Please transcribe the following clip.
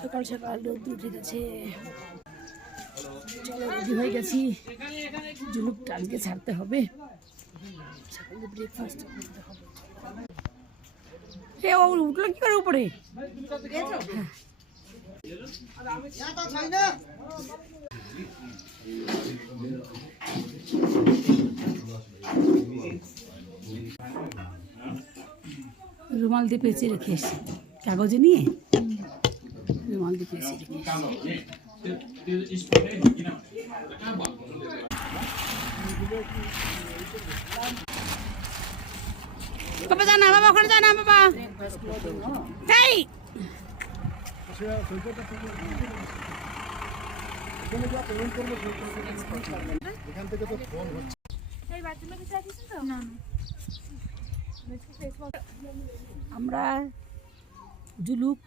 সকাল সকাল রোদ উঠে গেছে। চলো রেডি হয়ে গেছি, জুলুকটা আজকে ছাড়তে হবে, সকালে ব্রেকফাস্ট করতে হবে। এ ও উঠলো কি করে উপরে? রুমাল দিয়ে পেঁচে রেখে এসছি, কাগজে নিয়ে রুমাল দিয়ে পেঁচে রেখে এসছি। বাবা জানা, বাবা ওখানে জানা, বাবা তাই আমরা জুলুক